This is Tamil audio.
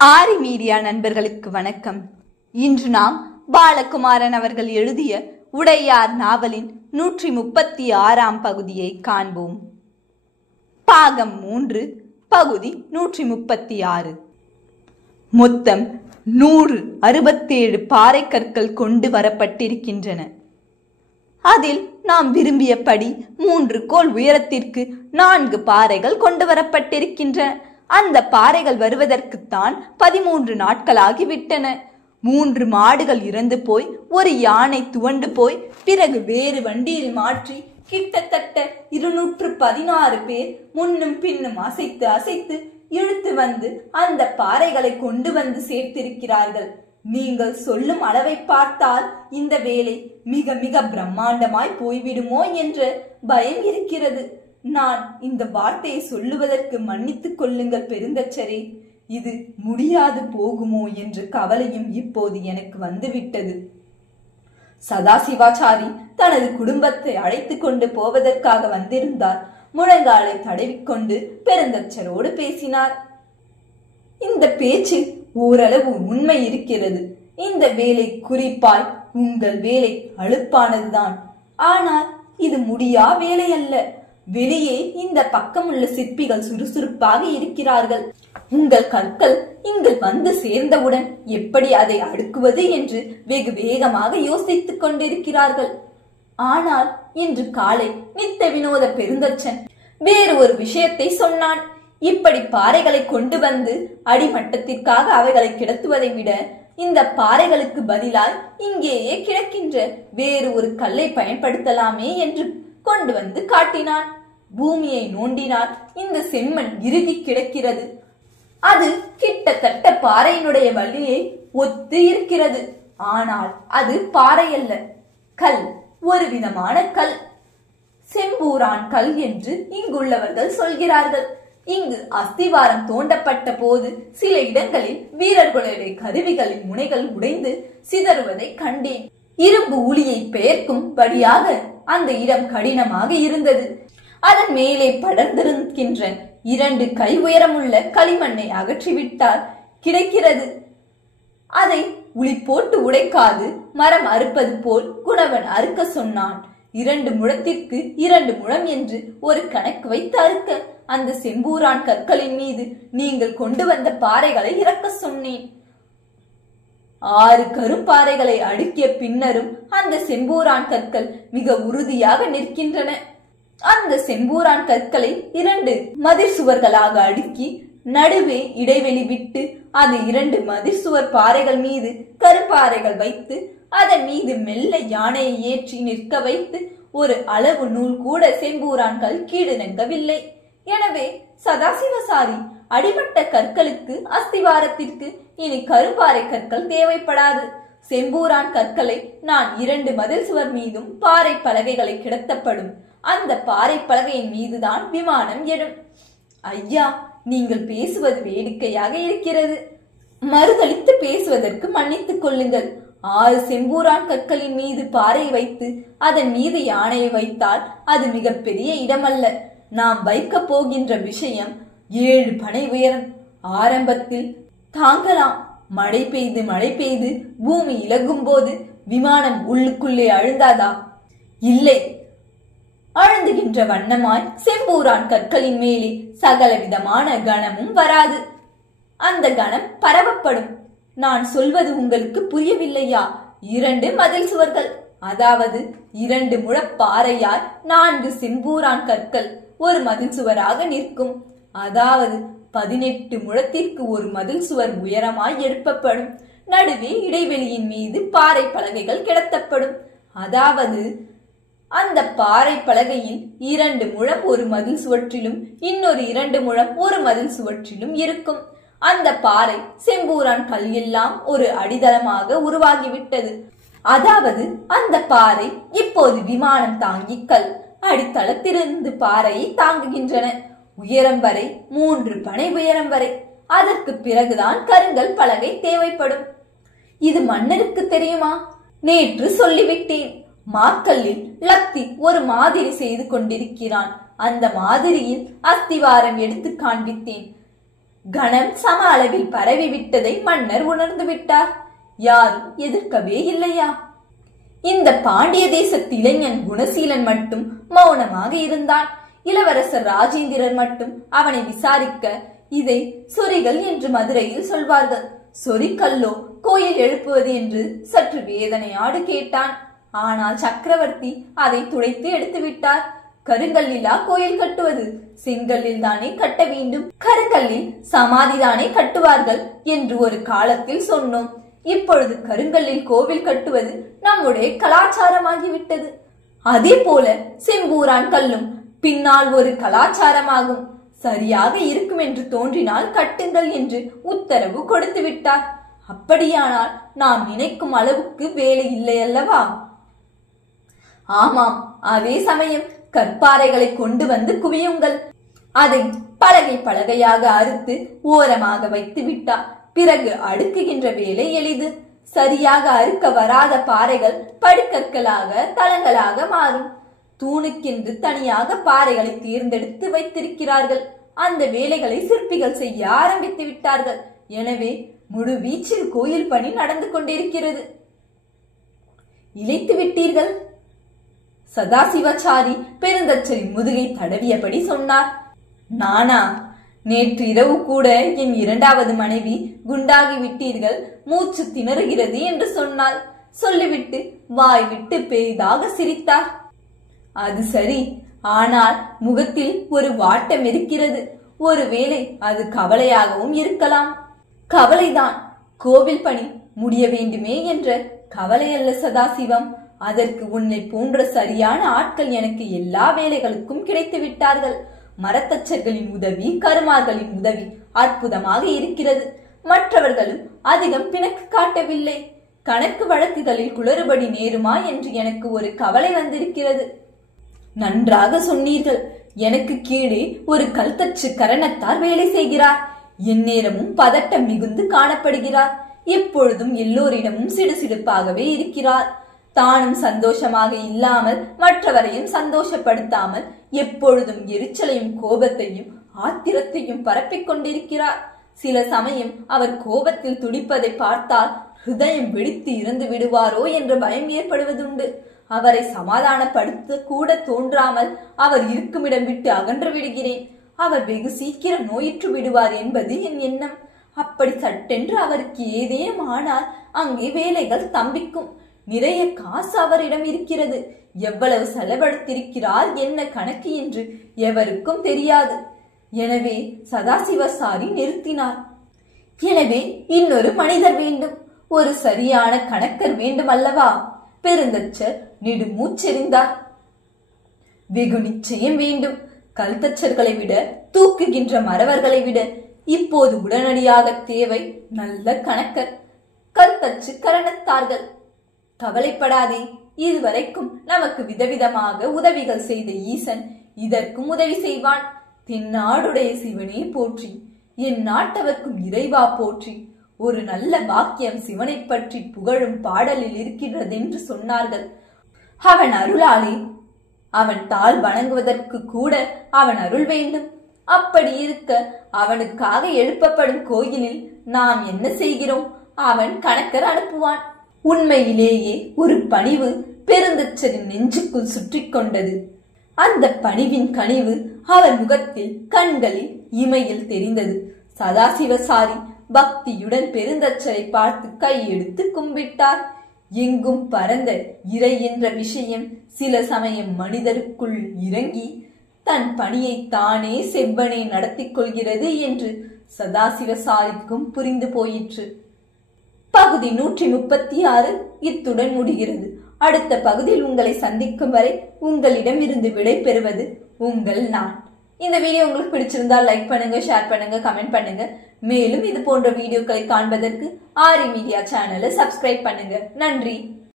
ஆரி மீடியா நண்பர்களுக்கு வணக்கம். இன்று நாம் பாலகுமாரன் அவர்கள் எழுதிய உடையார் நாவலின் 136ஆம் பகுதியை காண்போம். பாகம் 3, பகுதி 136. மொத்தம் 167 பாறை கற்கள் கொண்டு வரப்பட்டிருக்கின்றன. அதில் நாம் விரும்பியபடி 3 கோல் உயரத்திற்கு 4 பாறைகள் கொண்டு வரப்பட்டிருக்கின்றன. அந்த பாறைகள் வருவதற்குத்தான் 13 நாட்களாகிவிட்டன. 3 மாடுகள் இறந்து போய், ஒரு யானை துவண்டு போய், பிறகு வேறு வண்டியில் மாற்றி கிட்டத்தட்ட 216 பேர் முன்னும் பின்னும் அசைத்து அசைத்து இழுத்து வந்து அந்த பாறைகளை கொண்டு வந்து சேர்த்திருக்கிறார்கள். நீங்கள் சொல்லும் அளவை பார்த்தால் இந்த வேலை மிக மிக பிரம்மாண்டமாய் போய்விடுமோ என்ற பயம் இருக்கிறது. நான் இந்த வார்த்தையை சொல்லுவதற்கு மன்னித்துக் கொள்ளுங்கள் பெருந்தச்சரே. இது முடியாது போகுமோ என்ற கவலையும் இப்போது எனக்கு வந்துவிட்டது. சதாசிவாச்சாரி தனது குடும்பத்தை அழைத்து கொண்டு போவதற்காக வந்திருந்தார். முழங்காலை தடவிக்கொண்டு பெருந்தச்சரோடு பேசினார். இந்த பேச்சு ஓரளவு உண்மை இருக்கிறது. இந்த வேலை குறிப்பாய் உங்கள் வேலை அலுப்பானதுதான். ஆனால் இது முடியா வேலை அல்ல. வெளியே இந்த பக்கம் உள்ள சிற்பிகள் சுறுசுறுப்பாக இருக்கிறார்கள். உங்கள் கற்கள் இங்கு வந்து சேர்ந்தவுடன் எப்படி அதை அடுக்குவது என்று வெகு வேகமாக யோசித்துக் கொண்டிருக்கிறார்கள். ஆனால் இன்று காலை நித்த வினோத பெருந்தச்சன் வேறு ஒரு விஷயத்தை சொன்னான். இப்படி பாறைகளை கொண்டு வந்து அடிமட்டத்திற்காக அவைகளை கிடத்துவதை விட இந்த பாறைகளுக்கு பதிலாய் இங்கேயே கிடக்கின்ற வேறு ஒரு கல்லை பயன்படுத்தலாமே என்று கொண்டு வந்து காட்டினான். பூமியை நோண்டினால் இந்த செம்மண் இறுகி கிடக்கிறது. அது கிட்டத்தட்ட பாறையினுடைய வலியை ஒத்து இருக்கிறது. ஆனால் அது பாறை அல்ல, கல், ஒரு விதமான கல். செம்பூரான் கல் என்று இங்குள்ளவர்கள் சொல்கிறார்கள். இங்கு அஸ்திவாரம் தோண்டப்பட்ட போது சில இடங்களில் வீரர்களுடைய கருவிகளின் முனைகள் உடைந்து சிதறுவதை கண்டேன். இரும்பு உளியை பெயர்க்கும் படியாக அந்த இடம் கடினமாக இருந்தது. அதன் மேலே படர்ந்திருக்கின்ற 2 கை உயரமுள்ள களிமண்ணை அகற்றிவிட்டால் கிடைக்கிறது. அதை உளி போட்டு உடைக்காது மரம் அறுப்பது போல் குணவன் அறுக்க சொன்னான். 2 முழத்திற்கு 2 முழம் என்று ஒரு கணக்கு வைத்து அறுக்க அந்த செம்பூரான் கற்களின் மீது நீங்கள் கொண்டு வந்த பாறைகளை இறக்க சொன்னேன். 6 கரும்பாறைகளை அடுக்கிய பின்னரும் அந்த செம்பூரான் கற்கள் மிக உறுதியாக நிற்கின்றன. அந்த செம்பூரான் கற்களை 2 மதிர் சுவர்களாக அடுக்கி நடுவே இடைவெளி விட்டு அது 2 மதிர் சுவர் பாறைகள் மீது கரும்பாறைகள் வைத்து அதன் மீது மெல்ல யானையை ஏற்றி நிற்க வைத்து ஒரு அளவு நூல் கூட செம்பூரான்கள் கீழிறங்கவில்லை. எனவே சதாசிவசாரி, அடிமட்ட கற்களுக்கு அஸ்திவாரத்திற்கு இனி கரும்பாறை கற்கள் தேவைப்படாது. செம்பூரான் கற்களை நான் 2 மதில் சுவர் மீதும் பாறை பலகைகளை கிடத்தப்படும். அந்த பாறை பலகையின் மீதுதான் விமானம் எடும். ஐயா, நீங்கள் பேசுவது வேடிக்கையாக இருக்கிறது. மறுதளித்து பேசுவதற்கு மன்னித்துக் கொள்ளுங்கள். 6 செம்பூரான் கற்களின் மீது பாறை வைத்து அதன் மீது யானையை வைத்தால் அது மிகப்பெரிய இடமல்ல. நாம் வைக்க போகின்ற விஷயம் 7 பனை உயரம். ஆரம்பத்தில் தாங்கலாம். மழை பெய்து பூமி இலகும் போது விமானம் உள்ளுக்குள்ளே அழுந்தாதா? இல்லை. அழுந்துகின்ற வண்ணமாய் செம்பூரான் கற்களின் மேலே சகல விதமான கணமும் வராது. அந்த கணம் பரவப்படும். நான் சொல்வது உங்களுக்கு புரியவில்லையா? 2 மதில் சுவர்கள், அதாவது 2 முழ பாறையால் 4 செம்பூரான் கற்கள் ஒரு மதில் சுவராக நிற்கும். அதாவது 18 முழத்திற்கு ஒரு மதில் சுவர் உயரமாய் எழுப்பப்படும். நடுவே இடைவெளியின் மீது பாறை பலகைகள் கிடத்தப்படும். அதாவது அந்த பாறை பலகையில் 2 முழம் ஒரு மதில் சுவற்றிலும் இன்னொரு 2 முழம் ஒரு மதில் சுவற்றிலும் இருக்கும். அந்த பாறை செம்பூரான் கல் எல்லாம் ஒரு அடித்தளமாக உருவாகிவிட்டது. அதாவது அந்த பாறை இப்போது விமானம் தாங்கி கல் அடித்தளத்திலிருந்து பாறையை தாங்குகின்றன. உயரம் வரை 3 பனை உயரம் வரை. அதற்கு பிறகுதான் கருங்கல் பலகை தேவைப்படும். இது மன்னருக்கு தெரியுமா? நேற்று சொல்லிவிட்டேன். மாக்கல்லில் லத்தி ஒரு மாதிரி செய்து கொண்டிருக்கிறான். அந்த மாதிரியில் அஸ்திவாரம் எடுத்து காண்பித்தேன். கணம் சம அளவில் பரவிவிட்டதை மன்னர் உணர்ந்து விட்டார். யாரும் எதிர்க்கவே இல்லையா? இந்த பாண்டிய தேசத்து இளைஞன் குணசீலன் மட்டும் மௌனமாக இருந்தான். இளவரசர் ராஜேந்திரர் மட்டும் அவனை விசாரிக்க, இதை சொரிகள் என்று மதுரையில் சொல்வார்கள், சொரிக்கல்லோ கோயில் எழுப்புவது என்று சற்று வேதனையோடு கேட்டான். ஆனால் சக்கரவர்த்தி அதை துடைத்து எடுத்து விட்டார். கருங்கல்லிலா கோயில் கட்டுவது? செங்கல்லில் தானே கட்ட வேண்டும். கருங்கல்லில் சமாதிதானே கட்டுவார்கள் என்று ஒரு காலத்தில் சொன்னோம். இப்பொழுது கருங்கல்லில் கோவில் கட்டுவது நம்முடைய கலாச்சாரமாகிவிட்டது. அதே போல செம்பூரான் கல்லும் பின்னால் ஒரு கலாச்சாரமாகும். சரியாக இருக்கும் என்று தோன்றினால் கட்டுங்கள் என்று உத்தரவு கொடுத்து விட்டார். அப்படியானால் நாம் நினைக்கும் அளவுக்கு வேலை இல்லை அல்லவா? ஆமாம், அதே சமயம் கற்பாறைகளை கொண்டு வந்து குவியுங்கள். அதை பலகை பலகையாக அறுத்து ஓரமாக வைத்து விட்டார். பிறகு அடுக்குகின்ற வேலை எளிது. சரியாக அறுக்க வராத பாறைகள் படுக்கற்களாக தளங்களாக மாறும். தூணுக்கென்று தனியாக பாறைகளை தேர்ந்தெடுத்து வைத்திருக்கிறார்கள். அந்த வேலைகளை சிற்பிகள் செய்ய ஆரம்பித்து விட்டார்கள். எனவே முழு வீச்சில் கோயில் பணி நடந்து கொண்டிருக்கிறது. இழைத்து விட்டீர்கள்? சதாசிவச்சாரி பெருந்தச்சரின் முதுகை தடவியபடி சொன்னார். நானா? நேற்று இரவு கூட என் இரண்டாவது மனைவி குண்டாகி விட்டீர்கள், மூச்சு திணறுகிறது என்று சொன்னாள். சொல்லிவிட்டு வாய் விட்டு பெரிதாக சிரித்தார். அது சரி, ஆனால் முகத்தில் ஒரு வாட்டம் இருக்கிறது. ஒருவேளை அது கவலையாகவும் இருக்கலாம். கவலைதான். கோவில் பணி முடிய வேண்டுமே என்ற கவலை அல்ல சதாசிவம். அதற்கு உன்னை போன்ற சரியான ஆட்கள் எனக்கு எல்லா வேலைகளுக்கும் கிடைத்து விட்டார்கள். மரத்தச்சர்களின் உதவி, கருமார்களின் உதவி அற்புதமாக இருக்கிறது. மற்றவர்களும் அதிகம் பிணக்கு காட்டவில்லை. கணக்கு வழக்குகளில் குளறுபடி நேருமா என்று எனக்கு ஒரு கவலை வந்திருக்கிறது. நன்றாக சொன்னீர்கள். எனக்கு கீழே ஒரு கல்தச்சு கரணத்தார் வேலை செய்கிறார். எந்நேரமும் பதட்டம் மிகுந்து காணப்படுகிறார். எப்பொழுதும் எல்லோரிடமும் சிடுசிடுப்பாகவே இருக்கிறார். தானும் சந்தோஷமாக இல்லாமல் மற்றவரையும் சந்தோஷப்படுத்தாமல் எப்பொழுதும் எரிச்சலையும் கோபத்தையும் ஆத்திரத்தையும் பரப்பிக் கொண்டிருக்கிறார். சில சமயம் அவர் கோபத்தில் துடிப்பதை பார்த்தால் ஹிருதயம் வெடித்து இறந்து விடுவாரோ என்ற பயம் ஏற்படுவதுண்டு. அவரை சமாதானப்படுத்த கூட தோன்றாமல் அவர் இருக்குமிடம் விட்டு அகன்று விடுகிறேன். அவர் வெகு சீக்கிரம் நோயிற்று விடுவார் என்பது என் எண்ணம். அப்படி சட்டென்று அவருக்கு ஏதேனும் ஆனால் அங்கே வேலைகள் தம்பிக்கும். நிறைய காசு அவரிடம் இருக்கிறது. எவ்வளவு செலவழித்திருக்கிறார், என்ன கணக்கு என்று எவருக்கும் தெரியாது. எனவே சதாசிவசாரி நிறுத்தினார். எனவே இன்னொரு மனிதர் வேண்டும், ஒரு சரியான கணக்கர் வேண்டும் அல்லவா? பெருந்தச்சர் நெடுமூச்செறிந்தார். வெகு நிச்சயம் வேண்டும். கல்தச்சர்களை விட, தூக்குகின்ற மறவர்களை விட இப்போது உடனடியாக தேவை நல்ல கணக்கர், கல்தச்சு கரணத்தார்கள். கவலைப்படாதே, இதுவரைக்கும் நமக்கு விதவிதமாக உதவிகள் செய்த ஈசன் இதற்கும் உதவி செய்வான். தென்னாடுடைய சிவனே போற்றி, என் நாட்டவர்க்கும் இறைவா போற்றி. ஒரு நல்ல வாக்கியம் சிவனை பற்றி புகழும் பாடலில் இருக்கிறதென்று சொன்னார்கள். அவன் அருளாலே அவன் தாழ் வணங்குவதற்கு கூட அவன் அருள் வேண்டும். அப்படி இருக்க அவனுக்காக எழுப்பப்படும் கோயிலில் நாம் என்ன செய்கிறோம்? அவன் கணக்கர் அனுப்புவான். உண்மையிலேயே ஒரு பணிவு பெருந்தச்சரின் நெஞ்சுக்குள் சுற்றி கொண்டது. அந்த பணிவின் கனிவு அவர் முகத்தில், கண்களில், இமையில் தெரிந்தது. சதாசிவசாரி பக்தியுடன் பெருந்தச்சரை பார்த்து கையெடுத்து கும்பிட்டார். எங்கும் பரந்த இறை என்ற விஷயம் சில சமயம் மனிதருக்குள் இறங்கி தன் பணியை தானே செவ்வனே நடத்தி கொள்கிறது என்று சதாசிவசாரிக்கும் புரிந்து போயிற்று. பகுதி 136 இத்துடன் முடிகிறது. அடுத்த பகுதியில் உங்களை சந்திக்கும் வரை உங்களிடம் இருந்து விடை பெறுவது உங்கள் நான். இந்த வீடியோ உங்களுக்கு பிடிச்சிருந்தால் லைக் பண்ணுங்க, ஷேர் பண்ணுங்க, கமெண்ட் பண்ணுங்க. மேலும் இது போன்ற வீடியோக்களை காண்பதற்கு ஆரி மீடியா சேனலை சப்ஸ்கிரைப் பண்ணுங்க. நன்றி.